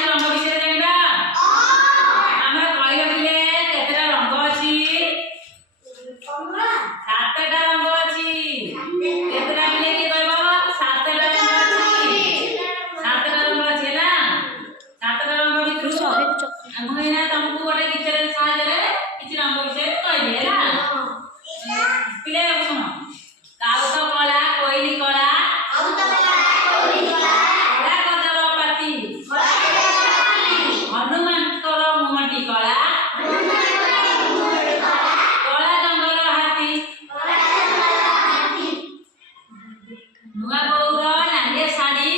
आज रंग विषय जानबा हमरा कहले दिले केतेटा रंग अछि 7टा रंग अछि केतेटा मिले के कहबो 7टा रंग अछि 7टा रंग अछि ना 7टा रंग भितरु मुइना तुमको गोटे गीत रे सहायता रे किछि रंग विषय कहबे हैला पिले सुनो काउ तो कला कोइली कला हनुमान कर मुहटी कला कला जंगल हाथी नुआ बौर नालिया साड़ी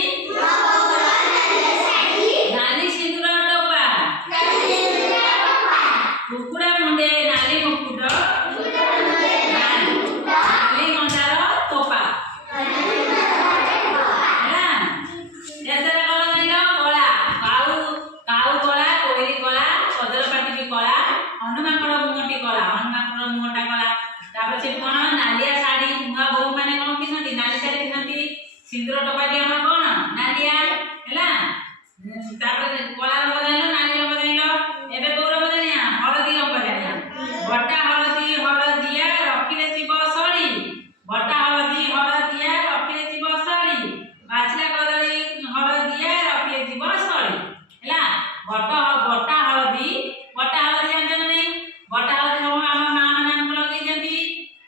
नाली सिंदूर टोपा कुकुड़ा मुंडे नाली मुकुट नाली मंदार टोपा हनुमान मुहटी कला हनुमान मुहटा कला से कौन नालिया साड़ी नुआ बहु मैंने कौन पिंधती नाली साड़ी पिंधती सिंदूर टोपाटी हम कौन नालिया है कला रंग जाइल नाली रंग जाइल एबे को रंग जानिया हळदी रंग जानिया बटा हळदी हळदिया रखिले जीव सड़ी बटा हळदी हळदिया रखिले जीव सड़ी पाछला कदली हळदिया रखिले जीव सड़ी हैला बटा हळदी जानते नहीं बटा हळदी हम मां माने हमको लगे जंती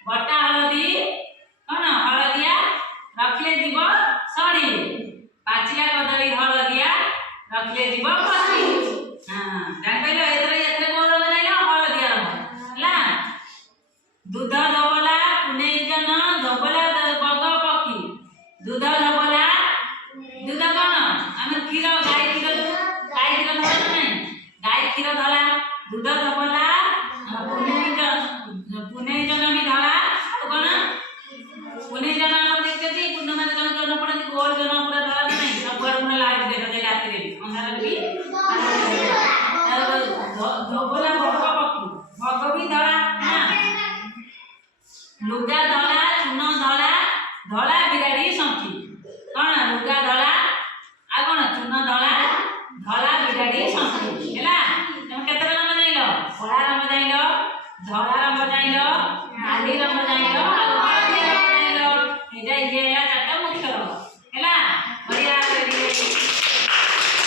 बटा हळदी कोन हळदिया रखिले जीव सड़ी पाछला कदली हळदिया रखिले जीव पछी हां जान पइलो एतरे को रंग जाइल हळदिया रंग हैला दूध धबला पुने जन धबला बग पखी दूध धबला दूध कोन हम क्षीर गाय क्षीर धला नहीं गाय क्षीर धला दूध धबला पुने जन भी धला कोन पुने जन हम देखते पूर्णिमा जन जन पड़ती गोल जन पूरा धला नहीं सब घर में लाइट देखो दे रात रे अंधार भी धबला बग भी धला लुगा धला चुन धला धला बिराड़ी संखी कोन लुगा धला आ कोन चुन धला धला बिराड़ी संखी हैला तुम केते रंग जाइल कला रंग जाइल धला रंग जाइल नाली रंग जाइल आ हळदिया रंग जाइल एटा ये